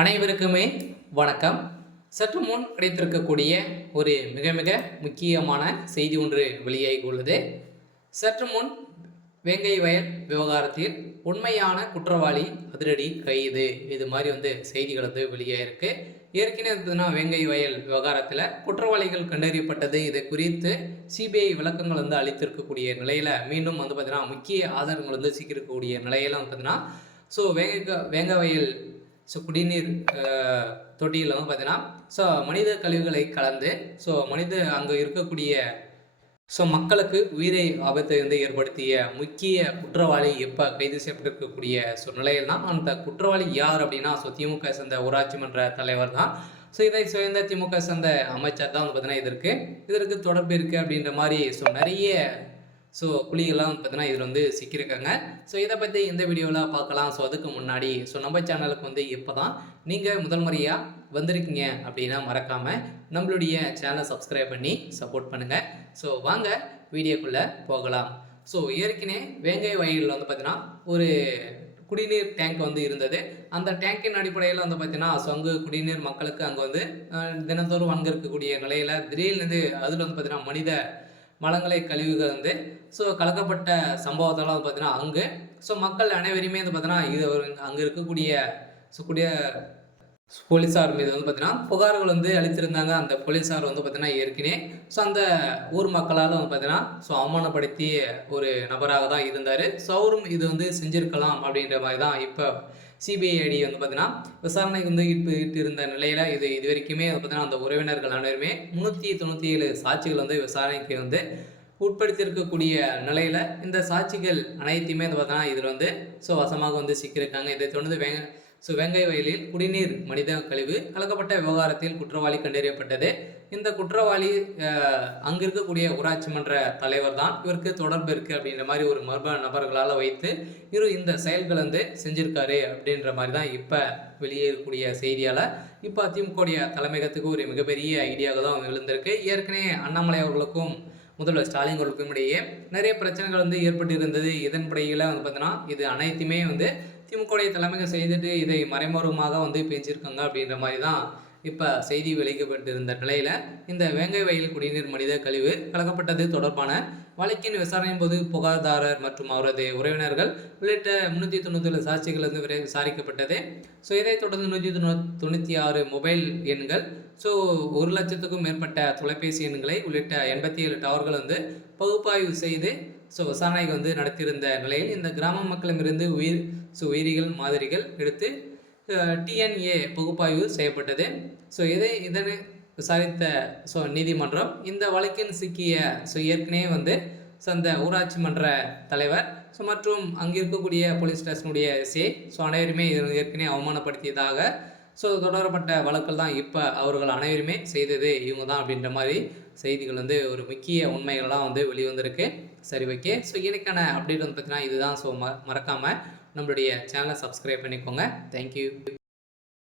அனைவருக்குமே வணக்கம். சற்று முன் கிடைத்திருக்கக்கூடிய ஒரு மிக மிக முக்கியமான செய்தி ஒன்று வெளியாகி உள்ளது. சற்று முன் வேங்கை வயல் விவகாரத்தில் உண்மையான குற்றவாளி அதிரடி கைது, இது மாதிரி செய்திகள் வெளியாயிருக்கு. ஏற்கனவே வேங்கை வயல் விவகாரத்தில் குற்றவாளிகள் கண்டறியப்பட்டது, இதை குறித்து சிபிஐ விளக்கங்கள் அளித்திருக்கக்கூடிய நிலையில் மீண்டும் முக்கிய ஆதாரங்கள் சீக்கிரக்கூடிய நிலையில் ஸோ வேங்கை வயல் குடிநீர் தொட்டியில் மனித கழிவுகளை கலந்து அங்கே இருக்கக்கூடிய மக்களுக்கு உயிரை ஆபத்தை ஏற்படுத்திய முக்கிய குற்றவாளி எப்போ கைது செய்யப்பட்டிருக்கக்கூடிய நிலையில் தான் அந்த குற்றவாளி யார் அப்படின்னா திமுக சேர்ந்த ஊராட்சி மன்ற தலைவர் தான். இதை சேர்ந்த திமுக சேர்ந்த அமைச்சர் தான் இதற்கு தொடர்பு இருக்குது அப்படின்ற மாதிரி நிறைய புலிகள்லாம் இதில் சிக்கியிருக்காங்க. இதை பற்றி இந்த வீடியோவில் பார்க்கலாம். அதுக்கு முன்னாடி நம்ம சேனலுக்கு இப்போ தான் நீங்கள் முதல் முறையாக வந்திருக்கீங்க அப்படின்னா மறக்காமல் நம்மளுடைய சேனலை சப்ஸ்கிரைப் பண்ணி சப்போர்ட் பண்ணுங்கள். வாங்க வீடியோக்குள்ளே போகலாம். ஏற்கனவே வேங்கை வயலில் ஒரு குடிநீர் டேங்க் இருந்தது. அந்த டேங்கின் அடிப்படையில் அங்கே குடிநீர் மக்களுக்கு அங்கே தினந்தோறும் அங்கே இருக்கக்கூடிய நிலையில் திடீர்னு அதில் மனித மலங்களை கழிவுகள் கலக்கப்பட்ட சம்பவத்தால் அங்கே மக்கள் அனைவருமே இது அங்கே இருக்கக்கூடிய போலீஸார் மீது புகார்கள் அளித்திருந்தாங்க. அந்த போலீஸார் ஏற்கனவே அந்த ஊர் மக்களால் அவமானப்படுத்திய ஒரு நபராக தான் இருந்தார். அவரும் இது செஞ்சிருக்கலாம் அப்படின்ற மாதிரி தான் இப்போ சிபிஐடி விசாரணை இட்டு இருந்த நிலையில் இது வரைக்குமே அந்த உறவினர்கள் அனைவருமே 397 சாட்சிகள் விசாரணைக்கு உட்படுத்தியிருக்கக்கூடிய நிலையில் இந்த சாட்சிகள் அனைத்தையுமே இதில் வசமாக சிக்கியிருக்காங்க. இதை தொடர்ந்து வேங்கை வயலில் குடிநீர் மனித கழிவு கலக்கப்பட்ட விவகாரத்தில் குற்றவாளி கண்டறியப்பட்டது. இந்த குற்றவாளி அங்கே இருக்கக்கூடிய ஊராட்சி மன்ற தலைவர் தான். இவருக்கு தொடர்பு இருக்குது அப்படின்ற மாதிரி ஒரு மர்ம நபர்களால் வைத்து இந்த செயல்கள் செஞ்சிருக்காரு அப்படின்ற மாதிரி தான் இப்போ வெளியேறக்கூடிய செய்தியால் இப்போ திமுக தலைமையகத்துக்கு ஒரு மிகப்பெரிய ஐடியாவாக தான் எழுந்திருக்கு. ஏற்கனவே அண்ணாமலை அவர்களுக்கும் முதல்வர் ஸ்டாலின் அவர்களுக்கும் இடையே நிறைய பிரச்சனைகள் ஏற்பட்டு இருந்தது. இதன்படியில் இது அனைத்துமே திமுக தலைமையை செய்துட்டு இதை மறைமுகமாக பேசியிருக்காங்க அப்படின்ற மாதிரி தான் இப்போ செய்தி வெளியிடப்பட்டிருந்த நிலையில் இந்த வேங்கை வயல் குடிநீர் மனித கழிவு கலக்கப்பட்டது தொடர்பான வழக்கின் விசாரணையின் போது புகார்தாரர் மற்றும் அவரது உறவினர்கள் உள்ளிட்ட 397 சாட்சிகள் விசாரிக்கப்பட்டது. இதைத் தொடர்ந்து 196 மொபைல் எண்கள் 1,00,000க்கும் மேற்பட்ட தொலைபேசி எண்களை உள்ளிட்ட 87 டவர்கள் பகுப்பாய்வு செய்து விசாரணை நடத்தியிருந்த நிலையில் இந்த கிராம மக்களிடமிருந்து உயிரிகள் மாதிரிகள் எடுத்து டிஎன்ஏ பகுப்பாய்வு செய்யப்பட்டது. இதனை விசாரித்த நீதிமன்றம் இந்த வழக்கின் சிக்கிய ஏற்கனவே அந்த ஊராட்சி மன்ற தலைவர் மற்றும் அங்கே இருக்கக்கூடிய போலீஸ் ஸ்டேஷனுடைய அனைவருமே ஏற்கனவே அவமானப்படுத்தியதாக தொடரப்பட்ட வழக்கில் தான் இப்போ அவர்கள் அனைவருமே செய்தது இவங்க தான் அப்படின்ற மாதிரி செய்திகள் ஒரு முக்கிய உண்மைகள்லாம் வெளிவந்திருக்கு. சரி, ஓகே. இன்னைக்கான அப்டேட் பார்த்தீங்கன்னா இதுதான். மறக்காமல் நம்மளுடைய சேனலை சப்ஸ்கிரைப் பண்ணிக்கோங்க. தேங்க்யூ.